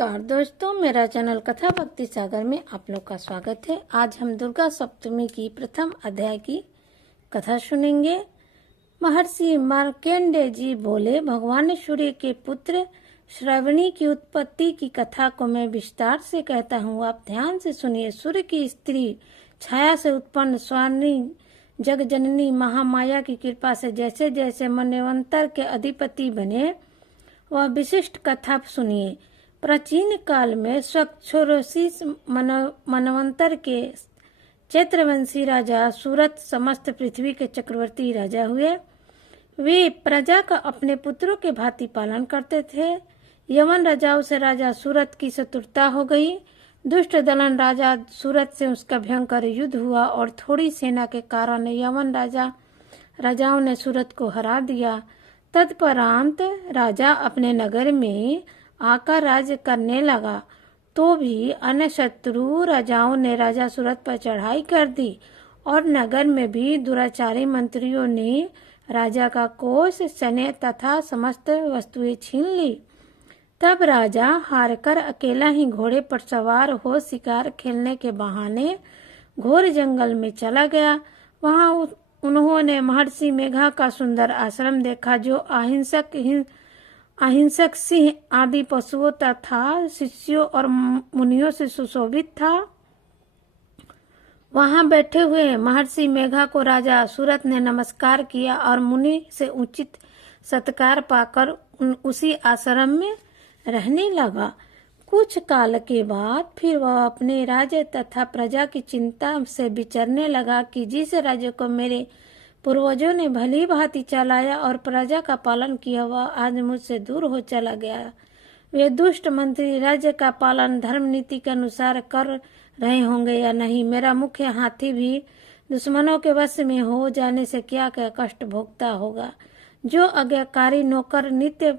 नमस्कार दोस्तों, मेरा चैनल कथा भक्ति सागर में आप लोग का स्वागत है। आज हम दुर्गा सप्तमी की प्रथम अध्याय की कथा सुनेंगे। महर्षि मार्कंडेय जी बोले, भगवान सूर्य के पुत्र श्रवणी की उत्पत्ति की कथा को मैं विस्तार से कहता हूँ, आप ध्यान से सुनिए। सूर्य की स्त्री छाया से उत्पन्न स्वामी जगजननी महामाया की कृपा से जैसे जैसे मनवंतर के अधिपति बने, वह विशिष्ट कथा सुनिए। प्राचीन काल में स्वक्षोरसी मनवंतर के चैत्रवंशी राजा सूरत समस्त पृथ्वी के चक्रवर्ती राजा हुए। वे प्रजा का अपने पुत्रों के भांति पालन करते थे। यवन राजाओं से राजा सूरत की शत्रुता हो गई। दुष्ट दलन राजा सूरत से उसका भयंकर युद्ध हुआ और थोड़ी सेना के कारण यवन राजाओं ने सूरत को हरा दिया। तत्परांत राजा अपने नगर में आकर राज्य करने लगा, तो भी अन्य शत्रु राजाओं ने राजा सूरत पर चढ़ाई कर दी और नगर में भी दुराचारी मंत्रियों ने राजा का कोष, सैन्य तथा समस्त वस्तुएं छीन ली। तब राजा हारकर अकेला ही घोड़े पर सवार हो शिकार खेलने के बहाने घोर जंगल में चला गया। वहां उन्होंने महर्षि मेघा का सुंदर आश्रम देखा, जो अहिंसक सिंह आदि पशुओं तथा शिष्यों और मुनियों से सुशोभित था। वहां बैठे हुए महर्षि मेघा को राजा सूरत ने नमस्कार किया और मुनि से उचित सत्कार पाकर उसी आश्रम में रहने लगा। कुछ काल के बाद फिर वह अपने राज्य तथा प्रजा की चिंता से विचरने लगा कि जिस राज्य को मेरे पूर्वजों ने भली भांति चलाया और प्रजा का पालन किया, वह आज मुझसे दूर हो चला गया। वे दुष्ट मंत्री राज्य का पालन धर्म नीति के अनुसार कर रहे होंगे या नहीं। मेरा मुख्य हाथी भी दुश्मनों के वश में हो जाने से क्या क्या कष्ट भोगता होगा। जो आज्ञाकारी नौकर नित्य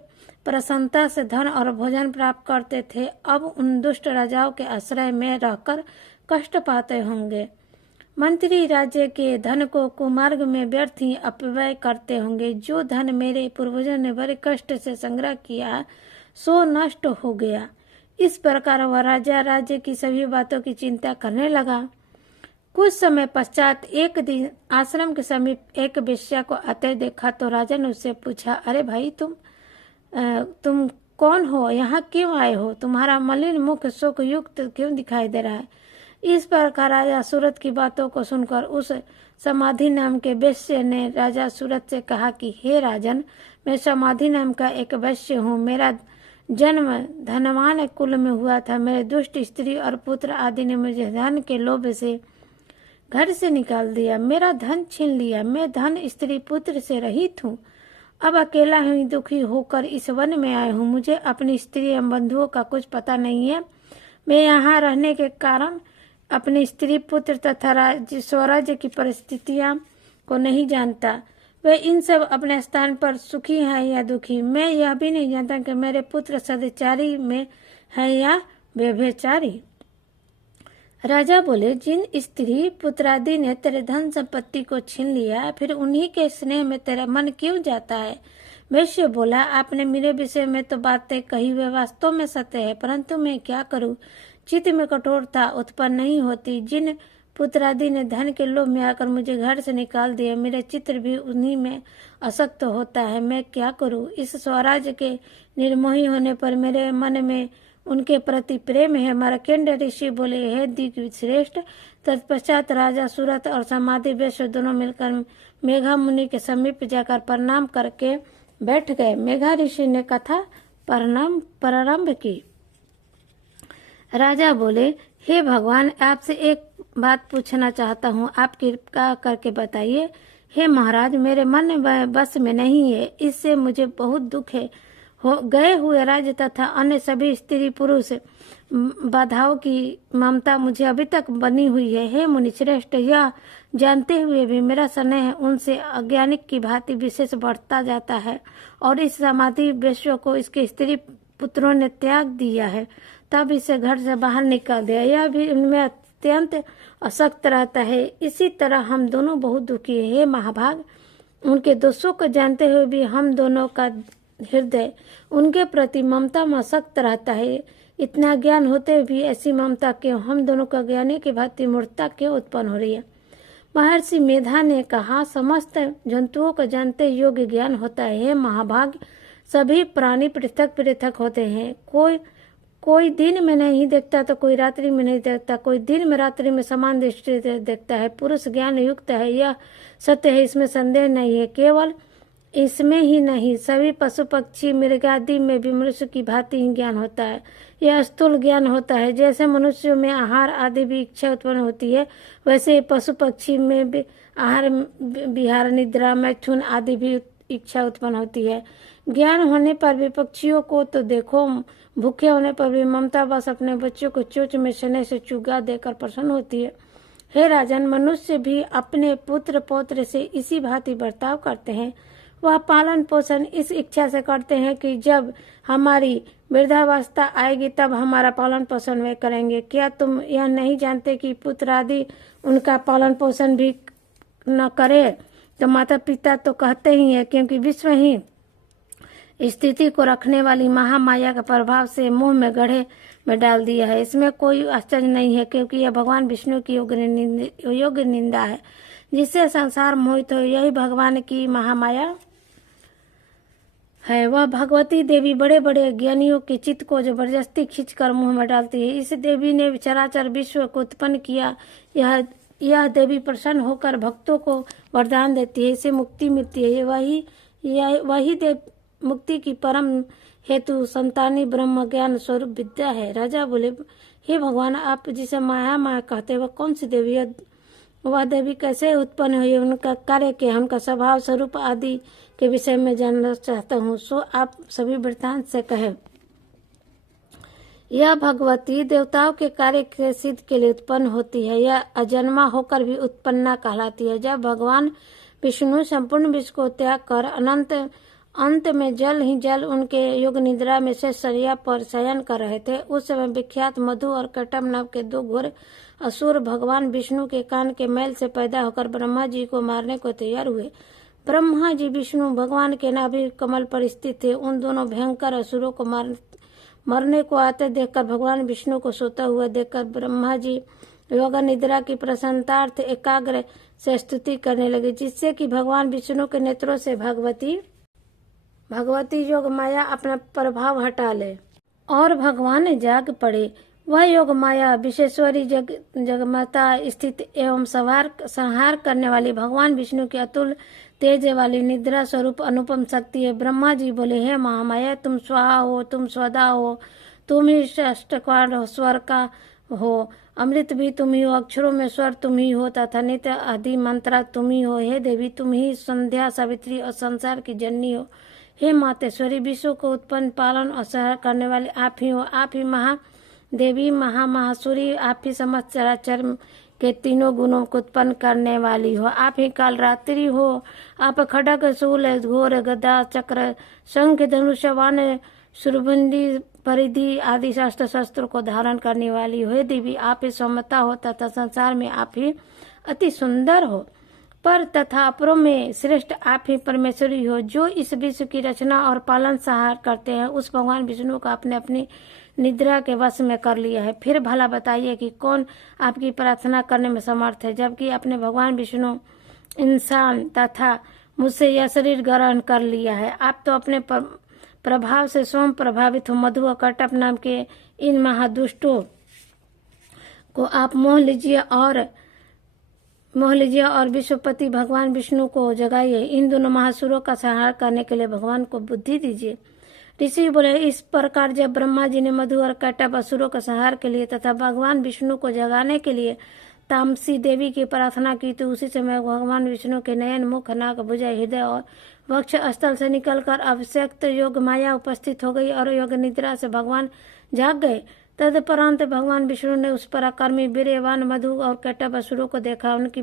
प्रसन्नता से धन और भोजन प्राप्त करते थे, अब उन दुष्ट राजाओं के आश्रय में रहकर कष्ट पाते होंगे। मंत्री राज्य के धन को कुमार्ग में व्यर्थ ही अपव्यय करते होंगे। जो धन मेरे पूर्वजों ने बड़े कष्ट से संग्रह किया, सो नष्ट हो गया। इस प्रकार वह राजा राज्य की सभी बातों की चिंता करने लगा। कुछ समय पश्चात एक दिन आश्रम के समीप एक वेश्या को आते देखा, तो राजा ने उससे पूछा, अरे भाई, तुम कौन हो? यहाँ क्यों आए हो? तुम्हारा मलिन मुख शोक युक्त क्यों दिखाई दे रहा है? इस प्रकार राजा सूरत की बातों को सुनकर उस समाधि नाम के वैश्य ने राजा सूरत से कहा कि हे राजन, मैं समाधि नाम का एक वैश्य हूँ। मेरा जन्म धनवान कुल में हुआ था। मेरे दुष्ट स्त्री और पुत्र आदि ने मुझे धन के लोभ से घर से निकाल दिया, मेरा धन छीन लिया। मैं धन, स्त्री, पुत्र से रहित हूँ। अब अकेला ही दुखी होकर इस वन में आया हूँ। मुझे अपनी स्त्री एवं बंधुओं का कुछ पता नहीं है। मैं यहाँ रहने के कारण अपनी स्त्री, पुत्र तथा स्वराज्य की परिस्थितियां को नहीं जानता। वे इन सब अपने स्थान पर सुखी हैं या दुखी। मैं यह भी नहीं जानता कि मेरे पुत्र सदाचारी में है या व्यभिचारी। राजा बोले, जिन स्त्री पुत्रादि ने तेरे धन संपत्ति को छीन लिया, फिर उन्हीं के स्नेह में तेरा मन क्यों जाता है? वैश्य बोला, आपने मेरे विषय में तो बातें कही, वे वास्तव में सत्य है, परंतु मैं क्या करूं? चित्त में कठोरता उत्पन्न नहीं होती। जिन पुत्रादि ने धन के लोभ में आकर मुझे घर से निकाल दिया, मेरा चित्त भी उन्हीं में असक्त होता है। मैं क्या करूं? इस स्वराज्य के निर्मोही होने पर मेरे मन में उनके प्रति प्रेम है। मार्कंडेय ऋषि बोले, हे दिग्श्रेष्ठ। तत्पश्चात राजा सूरत और समाधि वैश्य दोनों मिलकर मेघा मुनि के समीप जाकर प्रणाम करके बैठ गए। मेघा ऋषि ने कथा प्रारंभ की। राजा बोले, हे भगवान, आपसे एक बात पूछना चाहता हूँ, आप कृपा करके बताइए। हे महाराज, मेरे मन बस में नहीं है, इससे मुझे बहुत दुख है। गए हुए राज्य तथा अन्य सभी स्त्री पुरुष बाधाओं की ममता मुझे अभी तक बनी हुई है। हे मुनिश्रेष्ठ, यह जानते हुए भी मेरा स्नेह उनसे अज्ञानिक की भांति विशेष बढ़ता जाता है और इस समाधि वैश्य को इसके स्त्री पुत्रों ने त्याग दिया है, तब इसे घर से बाहर निकाल दिया। यह भी उनमें अत्यंत असक्त रहता है। इसी तरह हम दोनों बहुत दुखी है। हे महाभाग, उनके दोषों को जानते हुए भी हम दोनों का हृदय उनके प्रति ममता में सख्त रहता है। इतना ज्ञान होते भी ऐसी ममता क्यों? हम दोनों का ज्ञानी की भांति मूर्खता क्यों उत्पन्न हो रही है? महर्षि मेधा ने कहा, समस्त जंतुओं को जानते योग्य ज्ञान होता है। हे महाभाग, सभी प्राणी पृथक पृथक होते हैं। कोई दिन में नहीं देखता तो कोई रात्रि में नहीं देखता, कोई दिन में रात्रि में समान दृष्टि से देखता है। पुरुष ज्ञान युक्त है, यह सत्य है, इसमें संदेह नहीं है। केवल इसमें ही नहीं, सभी पशु पक्षी मृग आदि में भी मनुष्य की भांति ही ज्ञान होता है। यह स्थूल ज्ञान होता है। जैसे मनुष्यों में आहार आदि भी इच्छा उत्पन्न होती है, वैसे ही पशु पक्षी में भी आहार विहार निद्रा मैथुन आदि भी इच्छा उत्पन्न होती है। ज्ञान होने पर भी पक्षियों को तो देखो, भूखे होने पर भी ममता बस अपने बच्चों को चोंच में शनै से चुगा देकर प्रसन्न होती है। हे राजन, मनुष्य भी अपने पुत्र पौत्र से इसी भांति बर्ताव करते हैं। वह पालन पोषण इस इच्छा से करते हैं कि जब हमारी वृद्धावस्था आएगी तब हमारा पालन पोषण वे करेंगे। क्या तुम यह नहीं जानते कि पुत्र आदि उनका पालन पोषण भी न करे तो माता पिता तो कहते ही है, क्योंकि विश्व ही स्थिति को रखने वाली महामाया के प्रभाव से मुंह में गड्ढे में डाल दिया है। इसमें कोई आश्चर्य नहीं है, क्योंकि यह भगवान विष्णु की योग्य निंदा है। जिससे संसार मोहित हो, यही भगवान की महामाया है। वह भगवती देवी बड़े बड़े ज्ञानियों के चित्त को जबरदस्ती खींचकर मुंह में डालती है। इस देवी ने चराचर विश्व को उत्पन्न किया। यह देवी प्रसन्न होकर भक्तों को वरदान देती है, इसे मुक्ति मिलती है। वही देव मुक्ति की परम हेतु संतानी ब्रह्म ज्ञान स्वरूप विद्या है। राजा बोले, हे भगवान, आप जिसे माया कहते वह कौन सी देवी है? वह देवी कैसे उत्पन्न हुई, उनका कार्य क्या, उनका स्वभाव स्वरूप आदि के विषय में जानना चाहता हूँ, सो आप सभी वृत्तांत से कहे। यह भगवती देवताओं के कार्य के सिद्ध के लिए उत्पन्न होती है। यह अजन्मा होकर भी उत्पन्ना कहलाती है। जब भगवान विष्णु संपूर्ण विश्व को त्याग कर अंत में जल ही जल उनके योग निद्रा में से शैया पर शयन कर रहे थे, उस समय विख्यात मधु और कटम नाम के दो घोर असुर भगवान विष्णु के कान के मैल से पैदा होकर ब्रह्मा जी को मारने को तैयार हुए। ब्रह्मा जी विष्णु भगवान के नाभि कमल पर स्थित थे। उन दोनों भयंकर असुरों को मरने को आते देखकर भगवान विष्णु को सोता हुआ देखकर ब्रह्मा जी योग निद्रा की प्रसन्नतार्थ एकाग्र से स्तुति करने लगे, जिससे कि भगवान विष्णु के नेत्रों से भगवती योग माया अपना प्रभाव हटा ले और भगवान जाग पड़े। वह योग माया विश्वेश्वरी जगमाता स्थित एवं संहार करने वाली भगवान विष्णु की अतुल तेज वाली निद्रा स्वरूप अनुपम शक्ति है। ब्रह्मा जी बोले, हे महामाया, तुम स्वाहा हो, तुम स्वदा हो, तुम ही अष्टकार स्वर का हो, अमृत भी तुम ही हो, अक्षरों में स्वर तुम ही हो तथा नित्य आदि मंत्रा तुम ही हो। हे देवी, तुम ही संध्या सावित्री और संसार की जननी हो। हे मातेश्वरी, विश्व को उत्पन्न पालन और संहार करने वाले आप ही हो। आप ही महादेवी महासुरी, आप ही समस्त चराचर के तीनों गुणों को उत्पन्न करने वाली हो। आप ही काल रात्रि हो। आप खड़ग शूल घोर गदा चक्र शंख धनुष वाण सुरभंडी परिधि आदि शास्त्र शस्त्रों को धारण करने वाली हो। हे देवी, आप ही सौम्यता हो तथा संसार में आप ही अति सुंदर हो। पर तथा अपरों में श्रेष्ठ आप ही परमेश्वरी हो, जो इस विश्व की रचना और पालन संहार करते हैं। उस भगवान विष्णु को आपने अपनी निद्रा के वश में कर लिया है। फिर भला बताइए कि कौन आपकी प्रार्थना करने में समर्थ है, जबकि अपने भगवान विष्णु इंसान तथा मुझसे यह शरीर ग्रहण कर लिया है। आप तो अपने प्रभाव से स्वयं प्रभावित हो। मधु और कटप नाम के इन महादुष्टों को आप मोह लीजिए और विश्वपति भगवान विष्णु को जगाइए। इन दोनों महासुरों का संहार करने के लिए भगवान को बुद्धि दीजिए। ऋषि बोले, इस प्रकार जब ब्रह्मा जी ने मधु और कटप असुरों का संहार के लिए तथा भगवान विष्णु को जगाने के लिए तामसी देवी की प्रार्थना की, तो उसी समय भगवान विष्णु के नयन, मुख, नाक, भुजा, हृदय और वक्ष स्थल से निकलकर अभिषेक्त योग माया उपस्थित हो गई और योग निद्रा से भगवान जाग गए। तदुपरांत भगवान विष्णु ने उस पराक्रमी वीर्यवान मधु और कटप असुरों को देखा। उनकी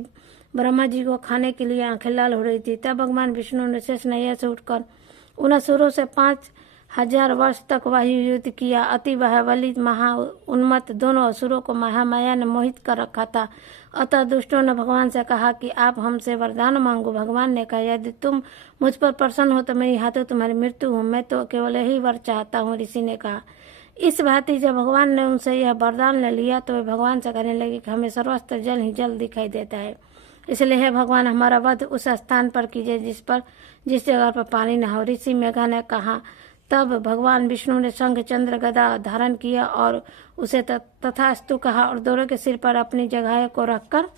ब्रह्मा जी को खाने के लिए आंखें लाल हो रही थी। तब भगवान विष्णु ने शेष नैया से उठकर उन असुरों से 5000 वर्ष तक वायु युद्ध किया। अति बाहुबली महा उन्मत्त दोनों असुरों को महामाया ने मोहित कर रखा था। अतः दुष्टों ने भगवान से कहा कि आप हमसे वरदान मांगो। भगवान ने कहा, यदि तुम मुझ पर प्रसन्न हो तो मेरे हाथों तुम्हारी मृत्यु हो। मैं तो केवल यही वर चाहता हूँ। ऋषि ने कहा, इस भांति जब भगवान ने उनसे यह वरदान ले लिया तो वे भगवान से कहने लगे कि हमें सर्वत्र जल ही जल दिखाई देता है, इसलिए हे भगवान हमारा वध उस स्थान पर कीजिए जिस जगह पर पानी न हो। ऋषि मेघा ने कहा। तब भगवान विष्णु ने शंख चंद्र गदा धारण किया और उसे तथास्तु कहा और दोनों के सिर पर अपनी जगह को रखकर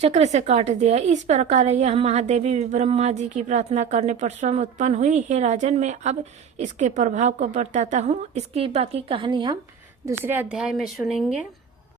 चक्र से काट दिया। इस प्रकार यह महादेवी ब्रह्मा जी की प्रार्थना करने पर स्वयं उत्पन्न हुई। हे राजन, मैं अब इसके प्रभाव को बताता हूँ। इसकी बाकी कहानी हम दूसरे अध्याय में सुनेंगे।